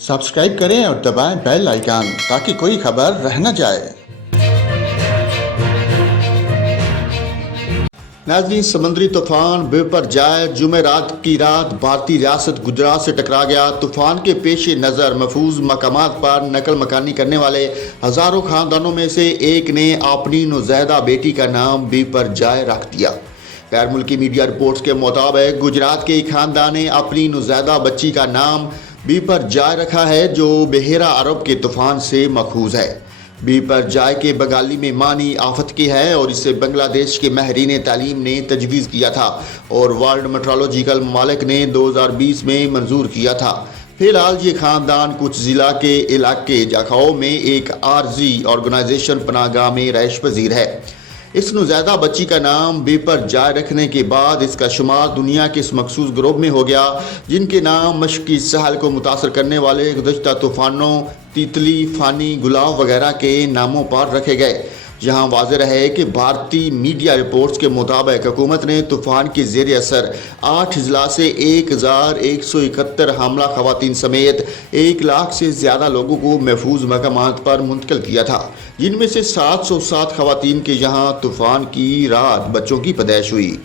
Subscribe करें और दबाएं बेल आइकन ताकि कोई खबर रह न जाए। नाज़रीन, समुद्री तूफान बेपरजाय जुमेरात की रात भारतीय रियासत गुजरात से टकरा गया। तूफान के पेश नज़र महफूज मकामात पर नकल मकानी करने वाले हज़ारों खानदानों में से एक ने अपनी नौज़ैदा बेटी का नाम बेपरजाय रख दिया। गैर मुल्की मीडिया रिपोर्ट्स के मुताबिक गुजरात के एक खानदान ने अपनी नौज़ैदा बच्ची का नाम बेपरजाय रखा है, जो बहेरा अरब के तूफान से मखूज है। बेपरजाय के बंगाली में मानी आफत की है और इसे बांग्लादेश के माहिरीन तालीम ने तजवीज़ किया था और वर्ल्ड मेट्रोलॉजिकल ममालिक ने 2020 में मंजूर किया था। फिलहाल ये ख़ानदान कुछ ज़िला के इलाके जाखाओ में एक आर्जी ऑर्गेनाइजेशन पनाहगाह में रैश पजीर है। इस नौज़ैदा बच्ची का नाम बेपरजाय रखने के बाद इसका शुमार दुनिया के इस मखसूस ग्रुप में हो गया जिनके नाम मशरक़ी साहल को मुतासर करने वाले गुज़श्ता तूफ़ानों तितली, फ़ानी, गुलाब वगैरह के नामों पर रखे गए। जहां वाज़ेह है कि भारतीय मीडिया रिपोर्ट्स के मुताबिक हुकूमत ने तूफ़ान के ज़ेर असर 8 अजला से 1171 हामला ख़वातीन समेत 1 लाख से ज़्यादा लोगों को महफूज मकामात पर मुंतकिल किया था, जिनमें से 707 ख़वातीन के यहाँ तूफ़ान की रात बच्चों की पैदाइश हुई।